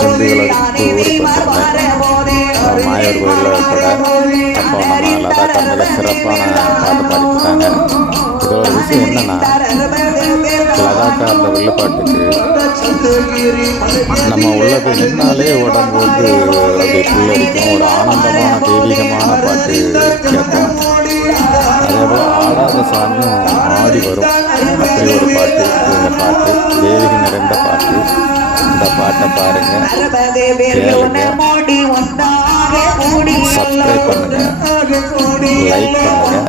சிந்திகளை மாயவர் கோயிலில் உட்பட அப்போ நம்ம லதாக்கா மேலே சிறப்பான பாட்டு பாடிட்டுருக்காங்க. இதோட விஷயம் என்னென்னா, லதாக்கா அந்த வில்லுப்பாட்டுக்கு நம்ம உள்ள போய் நின்னாலே உடம்பு வந்து அப்படி புல்லரிக்கும். ஒரு ஆனந்தமான தெய்வீகமான பாட்டு கேட்கும். அதேபோல் ஆடாத சாமியும் ஆடி வரும். அப்படி ஒரு பாட்டு இந்த பாட்டு தெய்வீகம் நிறைந்த பாட்டு. இந்த பாட்டை பாருங்க, கேளுங்க, சப்ஸ்கிரைப் பண்ணுங்க, லைக் பண்ணுங்க.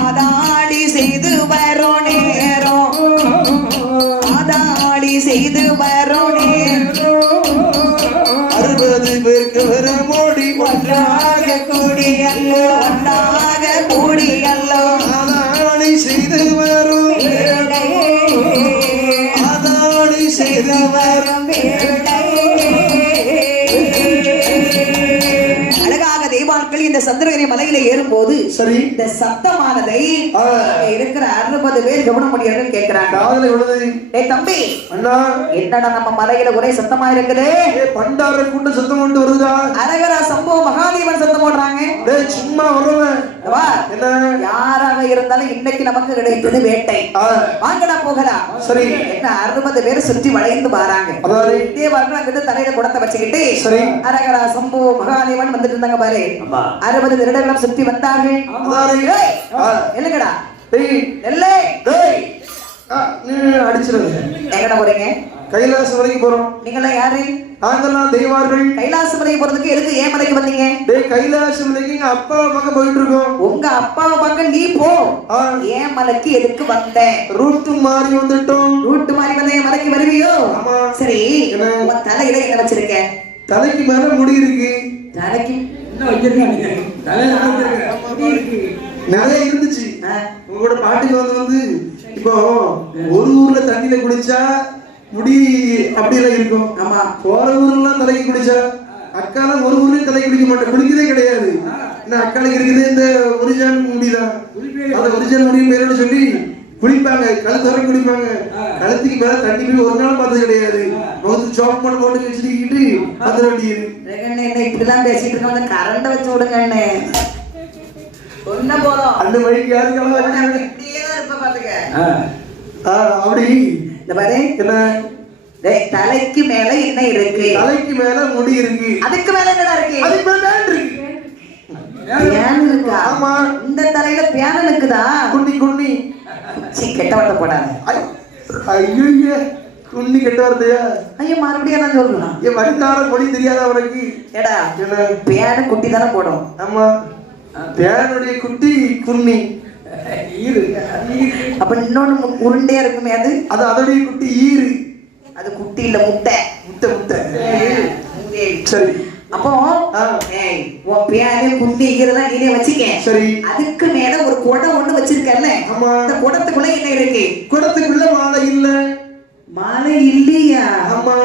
ஆதாடி செய்து வரும் நேரம், ஆதாடி செய்து வரும் நேரம், 60 பேருக்கு வர மோடி ஒன்றாக கூடியல்லோ, ஒன்றாக கூடியல்லோ, ஆதாடி செய்து வரும், ஆதாடி செய்து வரும். தெய்வான்கள் இந்த சந்திரகிரி மலையில ஏறும்போது சரி இந்த சத்தமானதை இருக்கிற 60 பேர் கவனம் முடியாதுன்னு கேட்கிறாங்க. தம்பி அண்ணா, என்னடா நம்ம மலையில ஒரே சத்தமா இருக்குது? பண்டார கூட்ட சத்தம் கொண்டு வருதா? அரகரா சம்போ மகாதேவன் சத்தம் போடுறாங்க. சும்மா வருவேன். யாராக இருந்தாலும் இன்னைக்கு நமக்கு கிடைத்தது வேட்டை. வாங்கடா போகலாம். சரி என்ன 60 பேர் சுற்றி வளைந்து வராங்க. தேவார்கள் அங்கிட்டு தலையில குடத்தை வச்சுக்கிட்டு அரகரா சம்போ மகாதேவன் வந்துட்டு இருந்தாங்க பாரு. 60 திருடர்களும் சுற்றி வந்தார்கள். என்னங்கடா அடிச்சிருங்க. எங்கடா போறீங்க? கைலாசம் வரைக்கும் போறோம். நீங்களா யாரு? நாங்கெல்லாம் தெய்வார்கள். கைலாசம் மலைக்கு போறதுக்கு எதுக்கு ஏன் மலைக்கு வந்தீங்க? கைலாசம் மலைக்கு எங்க அப்பாவை பார்க்க போயிட்டு இருக்கோம். உங்க அப்பாவை பார்க்க நீ போ. ஏன் மலைக்கு எதுக்கு வந்த? ரூட் மாறி வந்துட்டோம். ரூட் மாறி வந்த மலைக்கு வருவியோ? சரி, உன் தலையில என்ன வச்சிருக்க? தலைக்கு மேல முடி இருக்கு. தலைக்கு என்ன வச்சிருக்காங்க? நிறைய இருந்துச்சு. உங்களோட பாட்டுக்கு வந்து இப்போ ஒரு ஊர்ல தண்ணியில குளிச்சா முடி அப்படியெல்லாம் இருக்கும். ஆமா, போற ஊர்லாம் தலைக்கு குளிச்சா அக்காலாம் ஒரு ஊர்லயும் தலைக்கு குளிக்க மாட்டேன், குளிக்கதே கிடையாது. என்ன அக்காளுக்கு இருக்குது இந்த ஒரிஜினல் முடிதான். அந்த ஒரிஜினல் முடியும் பேரோட சொல்லி குளிப்பாங்க, கழுத்து வரை குளிப்பாங்க. கழுத்துக்கு மேல தண்ணி போய் ஒரு நாள் பார்த்தது கிடையாது. முகத்து சோப் பண்ண போட்டு வச்சுக்கிட்டு அது வேண்டியது. இப்படிதான் பேசிட்டு இருக்கோம். கரண்ட வச்சு விடுங்க. ஒன்ன போதும் அந்த வழிக்கு யாருக்காவது அப்படி இந்த பாரு. என்ன தலைக்கு மேல என்ன இருக்கு? தலைக்கு மேல முடி இருக்கு. அதுக்கு மேல என்னடா இருக்கு? அதுக்கு மேல பேன் இருக்கு. பேன் இருக்கா? ஆமா, இந்த தலையில பேன் இருக்குதா? குண்ணி குண்ணி. கெட்ட வார்த்தை போடாது. ஐயோ, குண்ணி கெட்ட வார்த்தையா? ஐயோ, மறுபடியும் நான் சொல்லணும். என் வட்டார மொழி தெரியாத அவனுக்கு. ஏடா பேன் குட்டி தானே போடும். ஆமா, பேனுடைய குட்டி குண்ணி. அப்ப இன்னொன்னு உருண்டையா இருக்குமே, அது அது அதோடைய குட்டி ஈரு. அது குட்டி இல்ல, முட்டை. முட்டை முட்டை. சரி, அப்போ உன் பேனே குட்டி ஈரதான் நீனே வச்சுக்க. சரி, அதுக்கு மேல ஒரு குடம் ஒண்ணு வச்சிருக்கல. ஆமா, அந்த குடத்துக்குள்ள என்ன இருக்கு? குடத்துக்குள்ள மாலை இல்ல. மாலை இல்லையா? ஆமா,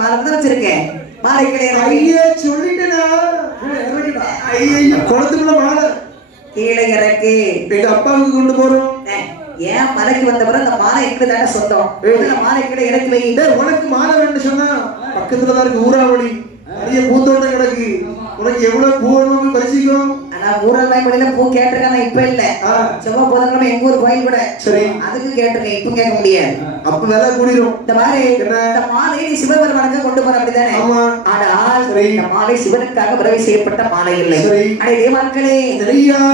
மாலை தான் வச்சிருக்கேன். மாலை கிடையாது. ஐயா சொல்லிட்டேனா? ஐயோ, குடத்துக்குள்ள மாலை கீழே இறக்கு. எங்க அப்பாவுக்கு கொண்டு போறோம். ஏன் மலைக்கு வந்த பிறகு அந்த மாலை எங்களுக்கு தானே சொந்தம். மாலை கீழே இறக்கி வை. உனக்கு மாலை வேணும்னு சொன்னா பக்கத்துலதான் இருக்கு ஊராவளி. நிறைய பூந்தோட்டம் கிடக்கு. உனக்கு எவ்வளவு பூ வேணும்னு பரிசிக்கும். ஆனா ஊராவளி மொழியில பூ கேட்டிருக்காங்க. இப்ப இல்ல, செவ்வாய் புதன்கிழமை எங்க ஊர் கோயில் கூட. சரி, அதுக்கு கேட்டிருக்கேன். இப்ப கேட்க முடியாது. அப்ப வேலை கூடிரும். இந்த மாதிரி இந்த மாலையை நீ சிவபெருமானுக்கு கொண்டு போற அப்படிதானே? ஆனால் இந்த மாலை சிவனுக்காக பிறவி செய்யப்பட்ட மாலை இல்லை. அடே மக்களே,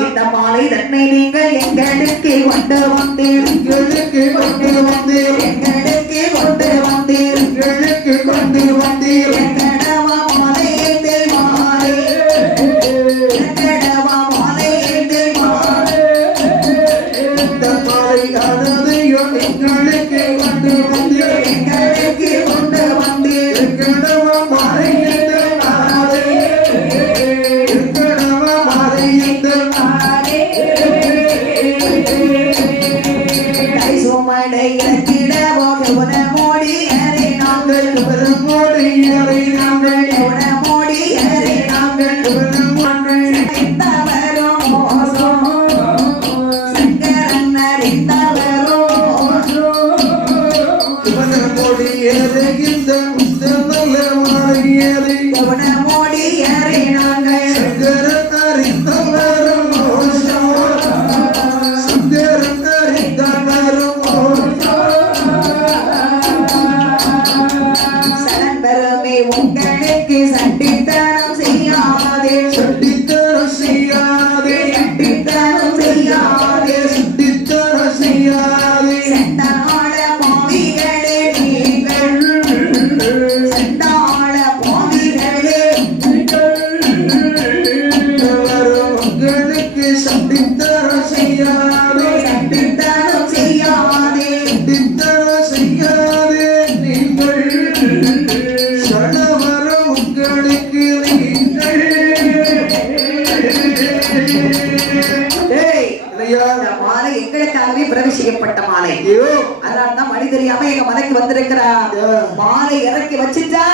இந்த மாலை தன்னை நீங்கள் எங்களுக்கு கொண்டு வந்தீர், எங்களுக்கு கொண்டு வந்தீர், எங்களுக்கு கொண்டு வந்தீர், எங்களுக்கு கொண்டு வந்தீர். எங்கடவா மாலை ஏந்தே மாலை, எங்கடவா மாலை ஏந்தே மாலை, இந்த மாலை ஆனதையோ எங்களுக்கு கொண்டு வந்தீர், எங்களுக்கு கொண்டு வந்தீர். எங்கடவா மாலை ஏந்தே மாலை, எங்கடவா மாலை ஏந்தே மாலை. கை சுமடை இறக்கிடவோ கவனமோடி ஏறி நாங்கள், கவனமோடி ஏறி நாங்கள், கவனமோடி ஏறி நாங்கள், கவனமோடி அறிந்தவரோ மோசம், சங்கரன் அறிந்தவரோ வெட்டித்தனம் செய்யாதே நீங்கள் சடவர உங்களுக்கு நீங்கள் இந்த மாலை எங்களுக்காகவே பிரவேசிக்கப்பட்ட மாலை. அதனால்தான் மணி தெரியாம எங்க மலைக்கு வந்திருக்கிறா. மாலை இறக்கி வச்சுட்டா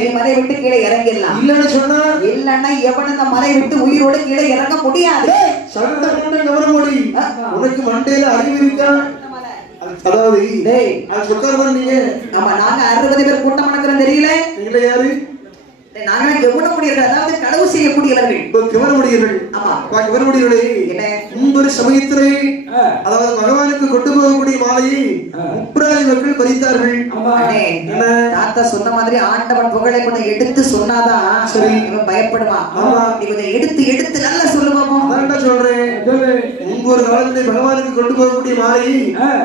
நீ மலை விட்டு கீழே இறங்கிடலாம். இல்லன்னா எவன் அந்த மலை விட்டு உயிரோடு கீழே இறங்க முடியாது. உனக்கு மண்டையில அறிவு இருக்கா? அதாவது நீங்க ஆமா, நாங்க 60 பேர் கூட்டம் நடக்கிறோம் தெரியல. நீங்கள யாரு? நாங்க கெவன முடியர்கள், அதாவது களவு செய்யக்கூடியவர்கள். கெவன முடியர்கள். ஆமா, கெவன முடியர்களே. என்ன முன்பொரு சமயத்திலே அதாவது பகவானுக்கு கொண்டு போகக்கூடிய மாலையை முப்ராதிவர்கள் பறித்தார்கள். என்ன தாத்தா சொன்ன மாதிரி ஆண்டவன் புகழை கொஞ்சம் எடுத்து சொன்னாதான் சரி இவன் பயப்படுவான். நீ கொஞ்சம் எடுத்து எடுத்து நல்லா சொல்லுவாமோ. அதான் சொல்றேன். முன்பொரு காலத்திலே பகவானுக்கு கொண்டு போகக்கூடிய மாலையை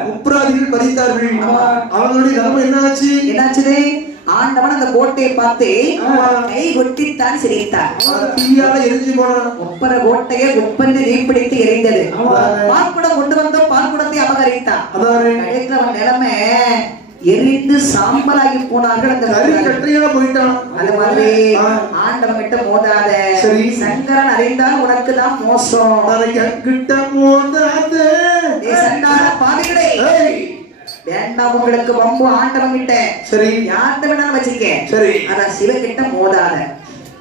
முப்ராதிகள் பறித்தார்கள். அவங்களுடைய தர்மம் என்னாச்சு? என்னாச்சுதே? ஆண்டவன் அந்த கோட்டையை பார்த்து கை கொட்டித்தான் சிரித்தார். எரிஞ்சு போன ஒப்பர கோட்டையை ஒப்பந்து நீப்பிடித்து எரிந்தது. பால்குடம் கொண்டு வந்த பால்குடத்தை அபகரித்தான். அவன் நிலைமை எரிந்து சாம்பலாகி போனார்கள். அந்த போயிட்டான். அது மாதிரி ஆண்டவன் கிட்ட மோதாத. சங்கரன் அறிந்தால் உனக்கு தான் மோசம். கிட்ட மோதாத பாவிகளே, வேண்டாம் உங்களுக்கு வம்பு ஆண்டவன் கிட்ட. சரி, யார்கிட்ட வேணாலும் வச்சுக்க. சரி, அதான் சிவன் கிட்ட மோதாத.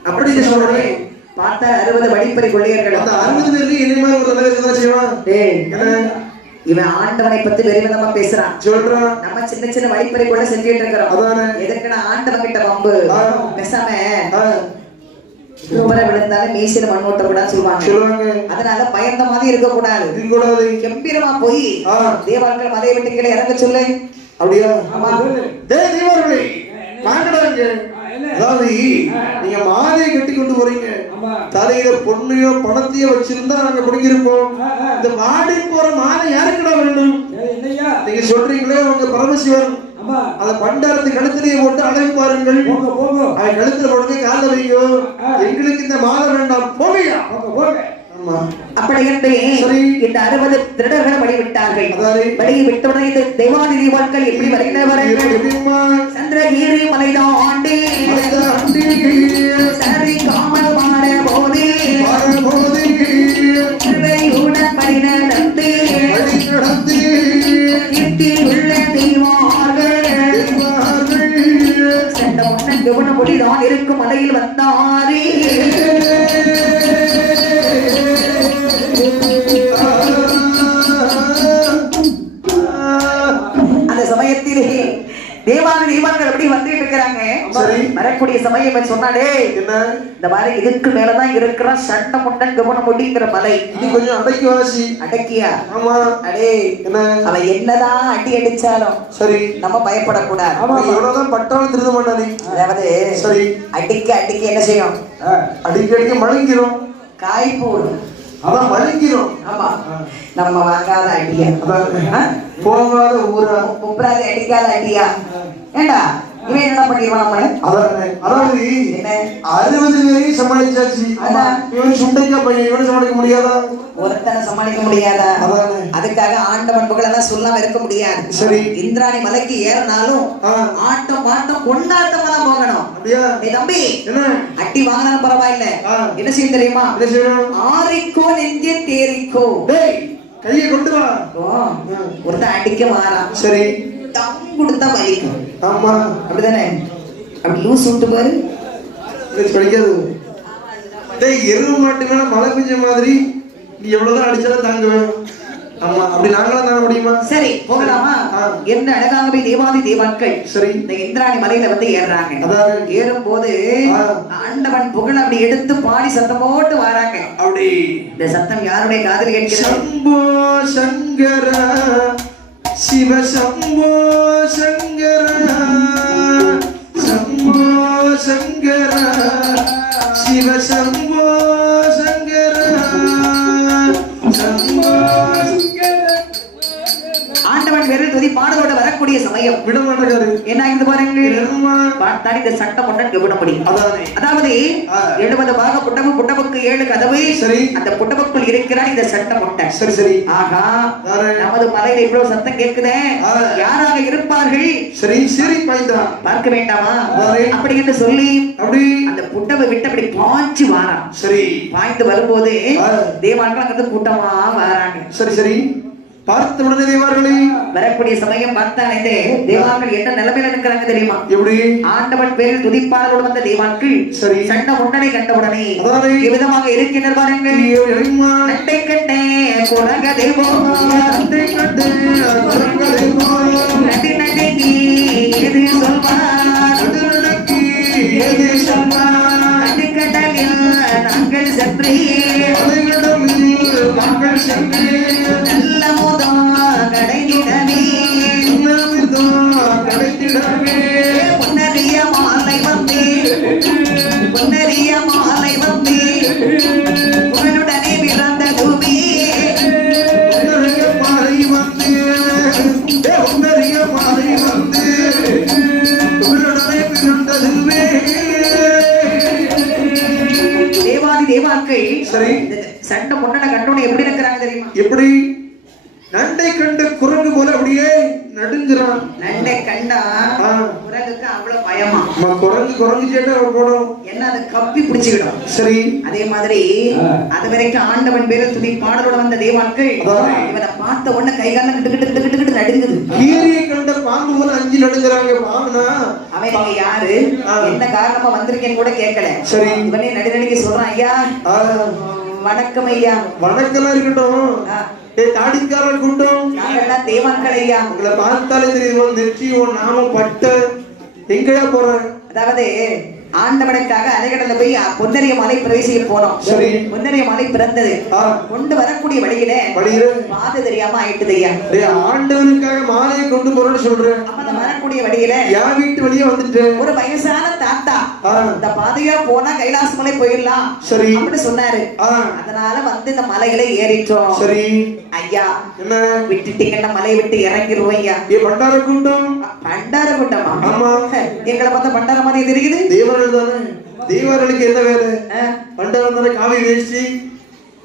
அப்படி சொல்றேன். பார்த்தா 60 வழிப்பறி கொள்ளையர்கள். அந்த 60 பேருக்கு இனிமே ஒரு நல்லது செய்வான். இவன் ஆண்டவனை பத்தி வெறிவிதமா பேசுறான். சொல்றான். நம்ம சின்ன சின்ன வழிப்பறி கொள்ள செஞ்சுட்டு இருக்கிறோம். எதுக்குன்னா ஆண்டவன் கிட்ட வம்பு. பேசாம கும்பர விழுந்தாலும் மீசில மண் ஓட்ட கூடாது சொல்லுவாங்க. அதனால பயந்த மாதிரி இருக்க கூடாது. கம்பீரமா போய் தேவர்கள் மலையை விட்டு கீழே இறங்க சொல்லு. அப்படியா? ஆமா. தேவர்களே வாங்கடாங்க. அதாவது நீங்க மாலையை கட்டி கொண்டு போறீங்க, தலையில பொண்ணையோ பணத்தையோ வச்சிருந்தா நாங்க கொடுக்கிருப்போம். இந்த மாடி போற மாலை யாருக்கிட வேண்டும்? நீங்க சொல்றீங்களே உங்க பரமசிவன் அத பண்டாரத்து கழுத்திலேயே போட்டு அழைப்பு பாருங்கள். அவன் கழுத்துல போடுங்க, கால வைங்க. எங்களுக்கு இந்த மாலை வேண்டாம், போவையா? அப்படி என்று இந்த 60 திருடர்கள் வழிவிட்டார்கள். வழியை விட்டவுடன் இந்த தெய்வாதி தெய்வாக்கள் எப்படி வருகிறவர்கள்? சந்திரகிரி மலைதான் ஆண்டி சரி காமல் மாற போதே உடன் பரிண நடந்து உள்ள தெய்வார்கள் சென்ற முன்னன் கவனமொழிதான் இருக்கும் மலையில் வந்தாரே. அந்த சமயத்திலே தேவாதி தெய்வங்கள் எப்படி வந்துட்டு இருக்கிறாங்க. வரக்கூடிய சமயம் சொன்னாலே இந்த மாதிரி இதுக்கு மேலதான் இருக்கிற சண்ட முண்டன் கவனமொழிங்கிற மலை. இது கொஞ்சம் அடக்கி வாசி. அடக்கியா? ஆமா. அடே அவன் என்னதான் அடி அடிச்சாலும் சரி நம்ம பயப்படக்கூடாது. எவ்வளவுதான் பட்டாலும் திருத மாட்டானே. அதாவது சரி அடிக்க அடிக்க என்ன செய்யும்? அடிக்க அடிக்க மழுங்கிரும், காய் போடும். அதான் மழுங்கிரும். ஆமா, நம்ம வாங்காத அடியா, போகாத ஊரா, முப்பராது அடிக்காத அடியா. ஏண்டா இவன் என்ன பண்ணிடுவான் நம்ம? அதாவது 60 பேரையும் சமாளிச்சாச்சு. இவன் சுண்டைக்கா பையன், இவனை சமாளிக்க முடியாதா? ஒருத்தனை சமாளிக்க முடியாதா? அதுக்காக ஆண்டவன் புகழெல்லாம் சொல்லாம இருக்க முடியாது. சரி, இந்திராணி மலைக்கு ஏறினாலும் ஆட்டம் பாட்டம் கொண்டாட்டமா தான் போகணும். நீ தம்பி அட்டி வாங்கினாலும் பரவாயில்ல, என்ன செய்ய தெரியுமா? ஆரிக்கோ நெஞ்சே தேரிக்கோ, கையை கொண்டு வா. ஒருத்தன் அடிக்க வாரான். சரி, தம் கொடுத்தா வலிக்கும். ஆமா, அப்படிதானே? அப்படி லூஸ் விட்டு பாரு, படிக்காது. எருவு மாட்டு மேல மழை பெஞ்ச மாதிரி நீ எவ்வளவுதான் அடிச்சாலும் தாங்குவேன். ஆமா, அப்படி நாங்களும் தாங்க முடியுமா? சரி, போகலாமா? என்ன அழகாகவே தேவாதி தேவாக்கள் சரி இந்த இந்திராணி மலையில வந்து ஏறுறாங்க. ஏறும் போது ஆண்டவன் புகழ் அப்படி எடுத்து பாடி சத்தம் போட்டு வராங்க. அப்படி இந்த சத்தம் யாருடைய காதில் கேட்கிறது? சம்போ சங்கரா சிவ சம்போ சங்கரா, சம்போ சங்கரா சிவ சம்போ சங்கரா, சம்போ ஆண்டவன் விரல் துதி பாடலோட வரக்கூடிய சமயம் விட மாட்டேங்காரு. என்ன ஆகுது பாருங்க. என்னம்மா? பார்த்தால் இந்த சட்டம் ஒன்றன் கவனம் முடியும். அதானே. அதாவது 70 பாக புட்டகம், புட்டமுக்கு 7 கதவு. சரி. அந்த புட்டமுக்குள் இருக்கிறார் இந்த சட்டம் ஒன்றை. சரி சரி. ஆகா, யாரு? நமது மலையில இவ்வளவு சத்தம் கேட்குதே, யாராக இருப்பார்கள்? சரி சரி பாய்ந்தா. பார்க்க வேண்டாமா? யாரு? அப்படி என்று சொல்லி அப்படி அந்த புட்டவை விட்டு அப்படி பாய்ச்சி வாரான். சரி. பாய்ந்து வரும்போது தேவான்கள் அங்கிருந்து கூட்டமா வராங்க. சரி சரி. பார்த்த உடனே தேவார்களை வரக்கூடிய சமயம் பார்த்தாலே தேவான்கள் என்ன நிலைமையில இருக்கிறாங்க தெரியுமா? எப்படி? ஆண்டவன் பேரில் துதிப்பாளரோடு வந்த தேவான்கள் சரி. சண்ட உடனே கண்டவுடனே அதானே. எவ்விதமாக இருக்கின்றனர் பாருங்கள். இறைவா. நட்டை கட்டே குரங்க தெய்வம், நட்டை கட்டே குரங்க தெய்வம், நடி நடைக்கு எது சொல்வார், நடுநடக்கி எது சொல்வார், நடுக்கடலில் நாங்கள் சென்றே, அலைகடலில் நாங்கள் சென்றே, நல்ல முதம் கடையிடவே, உன்னமிர்தம் கிடைத்திடவே, பொன்னறிய மாலை வந்தே, பொன்னறிய மாலை வந்தே, புகழுடனே பிறந்ததுமே, உன்னறிய மாலை வந்து, உன்னறிய மாலை வந்து, உன்னுடனே பிறந்ததுவே. தேவாதி தேவாக்கள் சரி. சண்டை முன்னட கண்டோன்னு எப்படி இருக்கிறாங்க தெரியுமா? எப்படி? நண்டை கண்டு குரங்கு போல அப்படியே நடுங்குறான். நண்டை கண்டா குரங்குக்கு அவ்வளவு பயமா. குரங்கு குரங்கு சேட்டை போடும். என்ன அது கப்பி பிடிச்சுக்கிடும். சரி. அதே மாதிரி அது வரைக்கும் ஆண்டவன் பேரில் துதி பாடலோட வந்த தேவான்கள் இவனை பார்த்த உடனே கைகால கிட்டு நடுங்குது. கீரியை கண்ட பாம்பு போல அஞ்சு நடுங்குறாங்க. பாம்புனா அவன் நீங்க யாரு, என்ன காரணமா வந்திருக்கேன்னு கூட கேட்கல. சரி. இவனே நடுநடுங்கி சொல்றான், ஐயா வணக்கம் ஐயா. வணக்கம் இருக்கட்டும். தாடிக்காரன் கூட்டம், நாங்கெல்லாம் தேவான்கள் ஐயா. உங்களை பார்த்தாலே தெரியும் நெற்றி நாம பட்ட எங்கயா போற. அதாவது ஆண்டவனுக்காக அலைகடல போய் பொன்னரிய மலை பிரவேசிக்க போனோம். சரி. பொன்னரிய மலை பிறந்தது. கொண்டு வரக்கூடிய வழியில பாதை தெரியாம ஆயிட்டுது ஐயா. ஆண்டவனுக்காக மாலையை கொண்டு போறேன்னு சொல்றேன். அப்ப அந்த வரக்கூடிய வழியில என் வீட்டு வழியே வந்துட்டு ஒரு வயசான தாத்தா இந்த பாதையா போனா கைலாச மலை போயிடலாம் சரி அப்படின்னு சொன்னாரு. அதனால வந்து இந்த மலைகளை ஏறிட்டோம். சரி ஐயா என்ன விட்டுட்டீங்கன்னா மலையை விட்டு இறங்கிடுவோம் ஐயா. பண்டார கூட்டம். பண்டார கூட்டமா? ஆமா. எங்களை பார்த்தா பண்டார மாதிரி தெரியுது. தேவர்கள் தானே. தேவர்களுக்கு என்ன வேலை? பண்டாரம் தானே. காவி வேஷ்டி,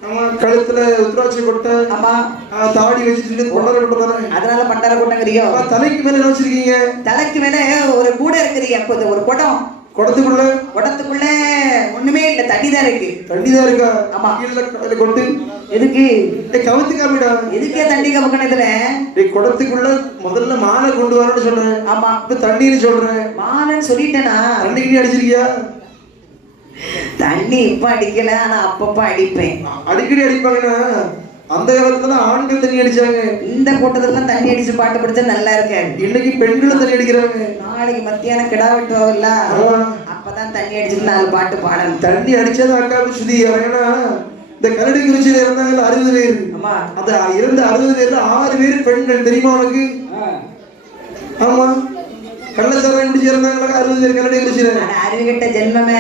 நம்ம கழுத்துல உத்ராட்சி கொட்டை, ஆமா, தாடி வச்சுட்டு பண்டார கூட்டம் தானே. அதனால பண்டார கூட்டங்கிறியோ? தலைக்கு மேல என்ன வச்சிருக்கீங்க? தலைக்கு மேல ஒரு கூட இருக்குறீங்க. ஒரு குடம். குடத்துக்குள்ள ஒண்ணுமே இல்ல, தண்ணிதான் இருக்கு. தண்ணிதான் இருக்கா? ஆமா. இல்ல கொண்டு எதுக்கு கவுத்து காமிடா. எதுக்கே தண்ணி கவக்கணத்துல? குடத்துக்குள்ள முதல்ல மாலை கொண்டு வரணும்னு சொன்னேன். ஆமா. இப்ப தண்ணின்னு சொல்றேன். மாலைன்னு சொல்லிட்டேனா? தண்ணி அடிச்சிருக்கியா? தண்ணி இப்ப அடிக்கல, ஆனா அப்பப்ப அடிப்பேன். அடிக்கடி அடிப்பாங்கன்னா அந்த காலத்துல ஆண்கள் தண்ணி அடிச்சாங்க. இந்த கூட்டத்துல தண்ணி அடிச்சு பாட்டு படிச்சா நல்லா இருக்காது. இன்னைக்கு பெண்களும் தண்ணி அடிக்கிறாங்க. நாளைக்கு மத்தியானம் கிடா வெட்டுவாங்கல்ல, அப்பதான் தண்ணி அடிச்சுட்டு 4 பாட்டு பாடணும். தண்ணி அடிச்சாதான் அக்காவுக்கு சுதி. ஏன்னா இந்த கரடி குறிச்சியில இருந்தாங்கல்ல 60 பேர். ஆமா. அந்த இருந்த 60 பேர்ல 6 பேர் பெண்கள். தெரியுமா உனக்கு? ஆமா. கள்ளச்சாரம் பிடிச்சி இருந்தாங்களா 60 பேர் கரடி குறிச்சியில. அறிவு கிட்ட ஜென்மமே.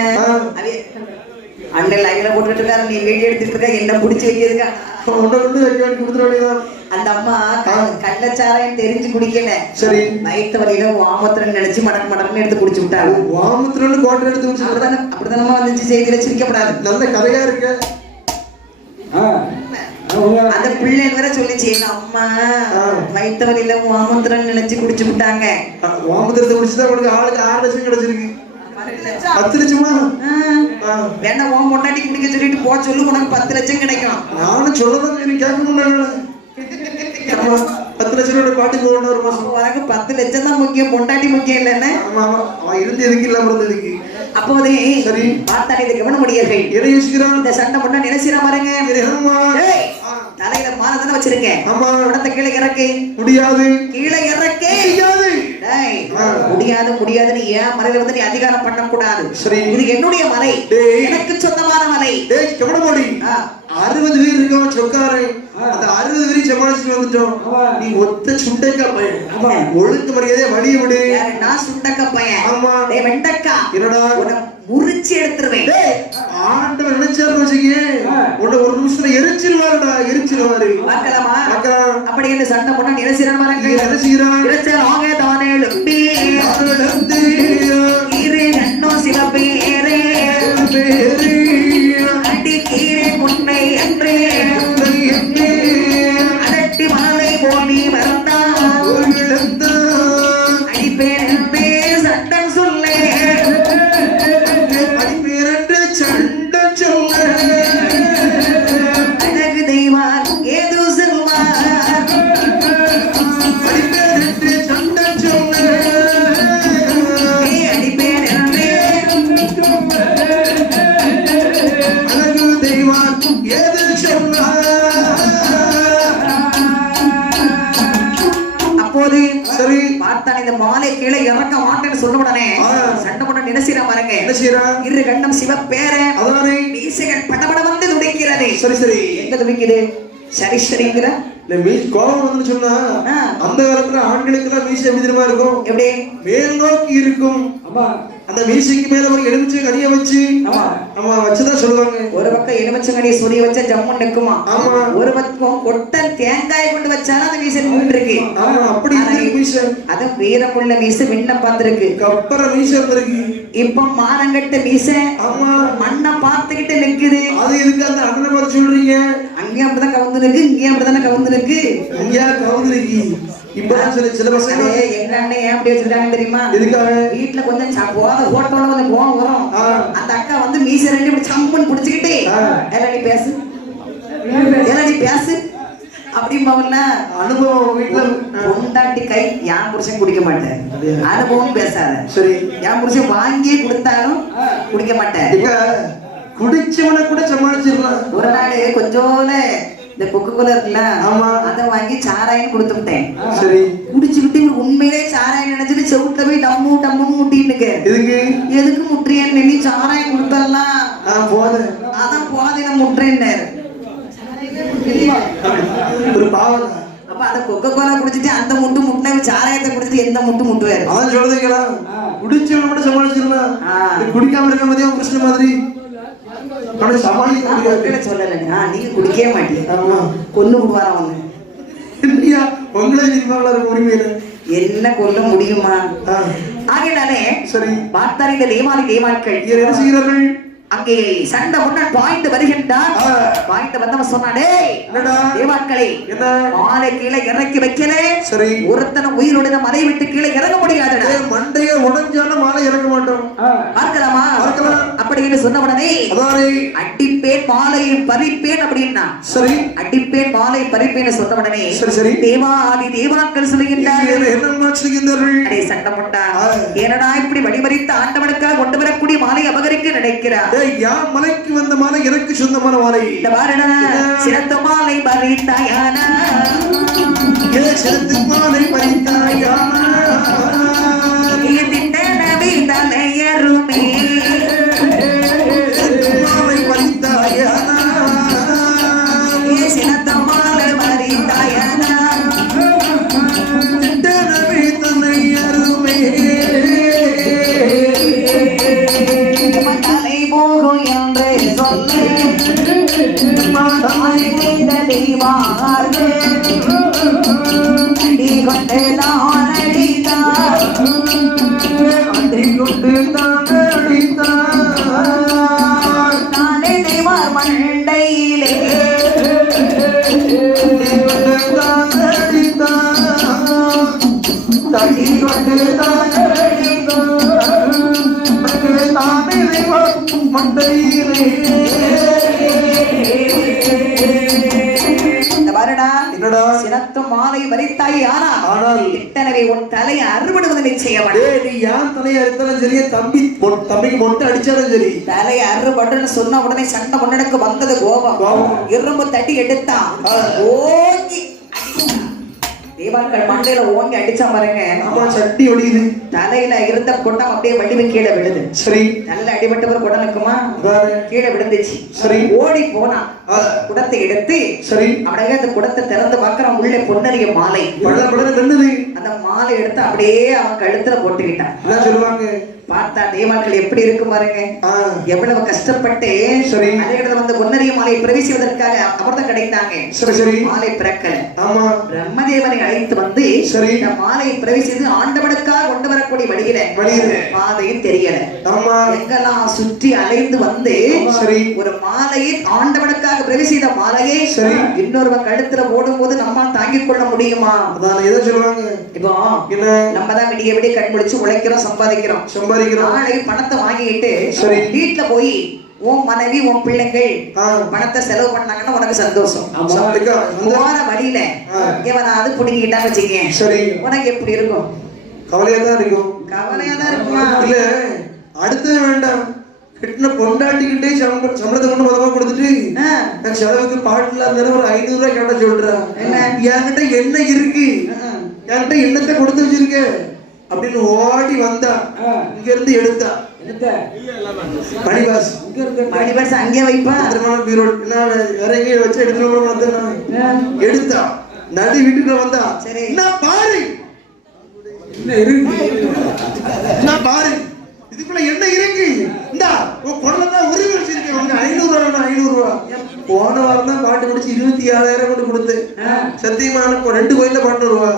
அண்ணன் லைன்ல போட்டுட்டு இருக்காரு, நீ வீடியோ எடுத்துட்டு இருக்க, என்ன பிடிச்சி வைக்கிறதுக்கா? அந்த அம்மா கள்ளச்சாராயம் தெரிஞ்சு குடிக்கல. சரி. வயிற்று வலியில வாமத்திரன் நினைச்சு மடக்கு எடுத்து குடிச்சு விட்டாங்க. வாமத்திரன் கோட்டை எடுத்து குடிச்சு அப்படிதானமா வந்துச்சு. செய்தியில சிரிக்கப்படாது. நல்ல கதையா இருக்கு. அந்த பிள்ளை வேற சொல்லிச்சு, எங்க அம்மா வயிற்று வலியில வாமத்திரன் நினைச்சு குடிச்சு விட்டாங்க. வாமத்திரத்தை குடிச்சுதான் உனக்கு ஆளுக்கு 6 லட்சம் கிடைச்சிருக்கு. 10 லட்சமா? வேணா உன் பொண்டாட்டி குடிக்க சொல்லிட்டு போ சொல்லு, உனக்கு 10 லட்சம் கிடைக்கும். நானும் சொல்லதான் எனக்கு கேட்கணும். 10 லட்சம் பாட்டி போகணும் ஒரு மாசம். உனக்கு 10 லட்சம் தான் முக்கியம், பொண்டாட்டி முக்கியம் இல்லைன்னு. இருந்து எதுக்கு இல்லாம இருந்ததுக்கு. அப்போதே சரி பார்த்தாலே இதை கவனம் முடியர்கள். எதை யோசிக்கிறான்? இந்த சண்டை பண்ணா நினைச்சிடா பாருங்க. தலையில மாலை தானே வச்சிருக்கேன். ஆமா. உடத்த கீழே இறக்கி முடியாது. கீழே இறக்கி முடியாதுன்னு ஏன் மலையில வந்து நீ அதிகாரம் பண்ணக்கூடாது. இது என்னுடைய மலை, எனக்கு சொந்தமான மலை. 60 பேர் இருக்கவன் சொக்காரன் அந்த 60 பேரையும் சமாளிச்சுட்டு வந்துட்டோம். நீ ஒத்த சுண்டைக்கா பையன், ஒழுங்கு மரியாதையா வழிய விடு. நான் சுண்டக்க பையன். ஆமா வெண்டக்கா என்னடா முறிச்சு எடுத்துருவேன். ஆண்டவன் நினைச்சாரு வச்சுக்க உன்னை ஒரு நிமிஷத்துல எரிச்சிருவாருடா, எரிச்சிருவாரு. பார்க்கலாமா? அப்படி என்ன சண்டை போட்டா நினைச்சிடாம ஆக தானே இரு நன்னோ சிவபேரே அடி கீரே முன்னை என்றே அடட்டி மாலை போனி வந்தா அடிப்பேன் என்பே சட்டம் சொல்லே அடிப்பேரண்டு சண்டை சொல்ல அழகு தெய்வார் ஏதோ செல்வார் அடிப்பேரண்டு சண்டை சொல்ல அடிப்பேன் என்பே அழகு தெய்வான் ஏது சொல்ல. அப்போது சரி பார்த்தான் இந்த மாலை கீழே இறக்க மாட்டேன்னு சொன்ன உடனே சண்டை போட்ட நினைச்சிரா பாருங்க. என்ன செய்யறா? இரு கண்டம் சிவப்பேர அதானே மீசைகள் படபட வந்து துடிக்கிறது. சரி சரி எங்க துடிக்குது? சரி சரிங்கிற கோபம் வந்து சொன்னா அந்த காலத்துல ஆண்களுக்கு எல்லாம் மீசை எப்படி தெரியுமா இருக்கும்? எப்படி? மேல் நோக்கி இருக்கும். அந்த மீசைக்கு மேல ஒரு எலுமிச்சை கனிய வச்சு நம்ம வச்சுதான் சொல்லுவாங்க. ஒரு பக்கம் எலுமிச்சங்கடியை சொறி வச்சா ஜம்மு நிக்குமா? ஆமா. ஒரு பக்கம் கொட்டை தேங்காய் கொண்டு வச்சாலும் அந்த மீசை நின்று இருக்கு. ஆமா அப்படி இருக்கு மீசை. அது வீரமுள்ள மீசை விண்ண பார்த்திருக்கு. கப்பற மீசை இருக்கு. இப்ப மானங்கட்ட மீசை ஆமா மண்ணை பார்த்துக்கிட்டு நிக்குது. அது எதுக்கு அந்த அண்ணனை பார்த்து சொல்றீங்க? அங்கேயும் அப்படிதான் கவுந்து இருக்கு, இங்கேயும் அப்படித்தானே கவுந்து இருக்கு. ஐயா கவுந்து இருக்கு. இப்பதான் சில பசங்க எங்க அண்ணன் ஏன் அப்படி வச்சிருக்காங்க தெரியுமா? எதுக்காக? வீட்டுல கொஞ்சம் போட்டோல கொஞ்சம் கோவம் வரும். அந்த அக்கா வந்து மீசை ரெண்டு இப்படி சம்பன் பிடிச்சுக்கிட்டு எல்லாம் நீ பேசு, எல்லாம் நீ பேசு அப்படிம்பவன்னா அனுபவம் வீட்டுல பொண்டாட்டி கை என் புருஷன் குடிக்க மாட்டேன். அனுபவம் பேசாத. சரி என் புருஷன் வாங்கி கொடுத்தாலும் குடிக்க மாட்டேன். குடிச்சவனை கூட சமாளிச்சிடலாம். ஒரு நாள் கொஞ்சோல இந்த கொக்கு கோலா இருக்குல்ல, ஆமா அதை வாங்கி சாராயம் கொடுத்து விட்டேன். சரி குடிச்சுக்கிட்டு உண்மையிலே சாராயம் நினைச்சிட்டு செவுட்ட போய் டம்மு டம்மு முட்டின்னு எதுக்கு எதுக்கு முட்டுறியன்னு நீ சாராயம் கொடுத்தலாம் போத அதான் போதையில முட்டுறேன்னு ஒரு பாவம். அப்ப அந்த கொக்க கோலா குடிச்சிட்டு அந்த முட்டு முட்டின சாராயத்தை குடிச்சிட்டு எந்த முட்டு முட்டுவாரு? அதான் சொல்றீங்களா குடிச்சவனை மட்டும் சமாளிச்சிடலாம். குடிக்காம இருக்க மதியம் கிருஷ்ண மாதிரி சொல்லல. நீங்க குடிக்கவே மாட்டீங்க, கொண்டு விடுவாரா அவங்க உரிமையில என்ன கொல்ல முடியுமா? ஆகையினாலே சரி பார்த்தார் இந்த தேவாலி தேவாட்கள் என்ன செய்கிறார்கள்? அங்கே சண்டை முன்னாடி பாய்ந்து வருகின்றார். பாய்ந்து வந்தவன் சொன்னானே தேவாட்களை என்ன மாலை கீழே இறக்கி வைக்கல. சரி ஒருத்தனை உயிரோட மலை விட்டு கீழே இறங்க முடியாதுடா. மண்டைய உடைஞ்சாலும் மாலை இறங்க மாட்டோம். பார்க்கலாமா? அப்படின்னு சொன்ன உடனே அடிப்பேன் மாலையும் பறிப்பேன் அப்படின்னா சரி அடிப்பேன் மாலை பறிப்பேன் சொன்ன உடனே சரி சரி தேவாதி தேவாக்கள் சொல்லுகின்றார்கள் என்ன சண்டை முட்டா ஏனடா இப்படி வழிமறித்த ஆண்டவனுக்காக கொண்டு வரக்கூடிய மாலை அபகரிக்க நினைக்கிறார். மலைக்கு வந்த மாலை எனக்கு சொந்தமான மாலை. இந்த பாருடா சிறந்த மாலை பறித்தாயானா சிறந்த மாலை பறித்தாயானா திட்டனவி தலையருமே மாலை பறித்தாயானா சிறந்த மாலை பறித்தாயானா திட்டனவி தலையருமே போகும் என்று சொல்லு அடி கொண்டு தான் அடித்தார் அடி கொண்டு தான் அடித்தார் நாளை தேவார் மண்டையிலே தடி கொண்டு தான் மண்டையிலே சினத்து மாலை வரித்தாய் ஆனால் இத்தனவே உன் தலையை அறுபடுவது நிச்சயம். நீ யார் தலையை அறுத்தாலும் சரி தம்பிக்கு மொட்டை அடிச்சாலும் சரி தலையை அறுபடுன்னு சொன்ன உடனே சண்டை பொண்ணனுக்கு வந்தது கோபம். இரும்பு தட்டி எடுத்தான் ஓங்கி தேவாக்கள் மண்டையில ஓங்கி அடிச்சா பாருங்க. ஆமா, சட்டி ஒடியுது. தலையில இருந்த குடம் அப்படியே வடிவு கீழே விழுது. சரி. நல்ல அடிபட்டவர் குடம் இருக்குமா, கீழே விழுந்துச்சு. சரி. ஓடி போனா குடத்தை எடுத்து, சரி, அப்படியே அந்த குடத்தை திறந்து பார்க்கறான், உள்ளே பொன்னரிய மாலை. அந்த மாலை எடுத்து அப்படியே அவன் கழுத்துல போட்டுக்கிட்டான். சொல்லுவாங்க. பார்த்தா தேவாக்கள் எப்படி இருக்கு பாருங்க. எவ்வளவு கஷ்டப்பட்டு வந்து பொன்னரிய மாலை பிரவேசிவதற்காக அமர்ந்தம் கிடைத்தாங்க. சரி சரி. மாலை பிறக்கல. ஆமா. பிரம்மதேவனை அழைத்து வந்து இந்த மாலையை பிரவேசித்து ஆண்டவனுக்காக கொண்டு வரக்கூடிய வழியில பாதையும் தெரியல. ஆமா. எங்கெல்லாம் சுற்றி அலைந்து வந்து ஒரு மாலையை ஆண்டவனுக்காக பிரவேசித்த மாலையை இன்னொருவன் கழுத்துல ஓடும் போது நம்ம தாங்கிக் கொள்ள முடியுமா? அதான் எதை சொல்லுவாங்க. இப்போ நம்ம தான் விடிய விடிய கண் முடிச்சு உழைக்கிறோம், சம்பாதிக்கிறோம். நாளை பணத்தை வாங்கிட்டு வீட்டுல போய் உன் மனைவி உன் பிள்ளைங்கள் பணத்தை செலவு பண்ணாங்கன்னா உனக்கு சந்தோஷம். போற வழியில எவனாவது புடிங்கிட்டான்னு வச்சுக்கேன், உனக்கு எப்படி இருக்கும்? கவலையா தான் இருக்கும். கவலையா தான் இருக்குமா? இல்ல, அடுத்தது வேண்டாம். கிட்ட பொண்டாட்டிக்கிட்டே சம்பளத்தை கொண்டு மொத்தமா கொடுத்துட்டு நான் செலவுக்கு பாட்டுல இருந்தாலும் ஒரு 500 ரூபாய் கேட்ட சொல்றேன். என்கிட்ட என்ன இருக்கு, என்கிட்ட என்னத்தை கொடுத்து வச்சிருக்க அப்படின்னு ஓடி வந்தா, இங்க இருந்து எடுத்தா மணிபாஸ், மணிபாஸ் அங்கே வைப்பா, வேற எங்கேயே வச்சு எடுத்து எடுத்தா நடு வீட்டுக்குள்ள வந்தா. என்ன பாரு, என்ன இருக்கு, என்ன பாரு, இதுக்குள்ள என்ன இருக்கு, இந்தா கொள்ளதான் உரிமை வச்சிருக்கேன், உனக்கு 500 ரூபா 500 ரூபா. போன வாரம் தான் பாட்டு முடிச்சு 27,000 கொண்டு கொடுத்தேன். சத்தியமான 2 கோயில பாட்டு வருவா,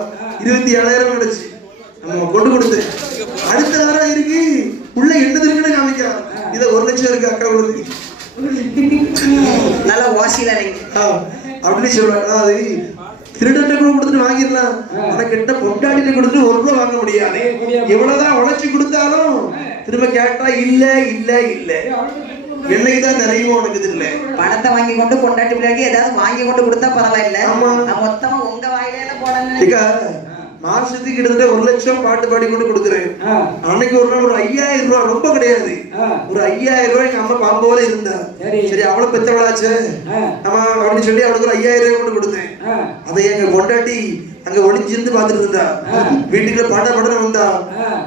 27,000 கிடைச்சு நம்ம கொண்டு கொடுத்து. அடுத்த வாரம் இருக்கு, உள்ள என்னது இருக்குன்னு காமிக்கிறான். இத 1 லட்சம் இருக்கு அக்கா கொடுத்து நல்ல வாசியில அப்படின்னு சொல்றாங்க. அதாவது திருடட்ட கூட கொடுத்துட்டு வாங்கிடலாம், ஆனா கிட்ட பொண்டாட்டிட்ட கொடுத்துட்டு 1 ரூபா வாங்க முடியாது. எவ்வளவுதான் உழைச்சு கொடுத்தாலும் திரும்ப கேட்டா இல்ல இல்ல இல்ல, என்னைக்குதான் நிறைய உனக்கு இது இல்ல. பணத்தை வாங்கி கொண்டு பொண்டாட்டி பிள்ளைக்கு ஏதாவது வாங்கி கொண்டு கொடுத்தா பரவாயில்ல, மொத்தமா உங்க வாயில போடாங்க. மாசத்துக்கு கிட்டத்தட்ட 1 லட்சம் பாட்டு பாடி கொண்டு கொடுக்குறேன். அன்னைக்கு ஒரு நாள் ஒரு 5,000 ரூபாய், ரொம்ப கிடையாது, ஒரு 5,000 ரூபாய் எங்க அம்மா பாம்போல இருந்தா. சரி, அவளை பெத்தவளாச்சு ஆமா அப்படின்னு சொல்லி அவளுக்கு ஒரு 5,000 ரூபாய் கொண்டு கொடுத்தேன். அதை எங்க பொண்டாட்டி அங்க ஒளிஞ்சிருந்து பாத்துட்டு இருந்தா. வீட்டுக்குள்ள பாட்ட பாட வந்தா,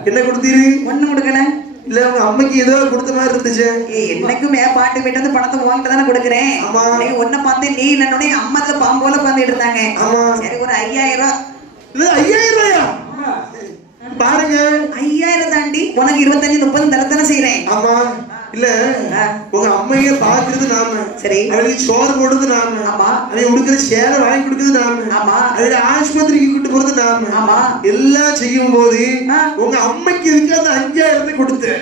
என்ன கொடுத்தீரு? ஒண்ணு கொடுக்கல. இல்ல, அவங்க அம்மைக்கு ஏதோ கொடுத்த மாதிரி இருந்துச்சு. என்னைக்குமே பாட்டு போயிட்டு பணத்தை வாங்கிட்டு தானே கொடுக்குறேன். ஒன்ன பார்த்து நீ இல்லைன்னு அம்மா பாம்போல உட்காந்துட்டு இருந்தாங்க. சரி, ஒரு 5,000 ரூபாய். 5,000 ரூபாயா பாருங்க. 5,000 தாண்டி உனக்கு 25-30 தரத்தானே செய்யறேன். ஆமா. இல்ல, உங்க அம்மைய பாக்குறது நாம, சரி, அவளுக்கு சோறு போடுறது நாம, ஆமா, அவளுக்கு உடுக்கிற சேலை வாங்கி கொடுக்குறது நாம, ஆமா, அவளுக்கு ஆஸ்பத்திரிக்கு கூட்டு போறது நாம, ஆமா, எல்லாம் செய்யும் போது உங்க அம்மைக்கு இருக்கு அந்த 5,000 கொடுத்து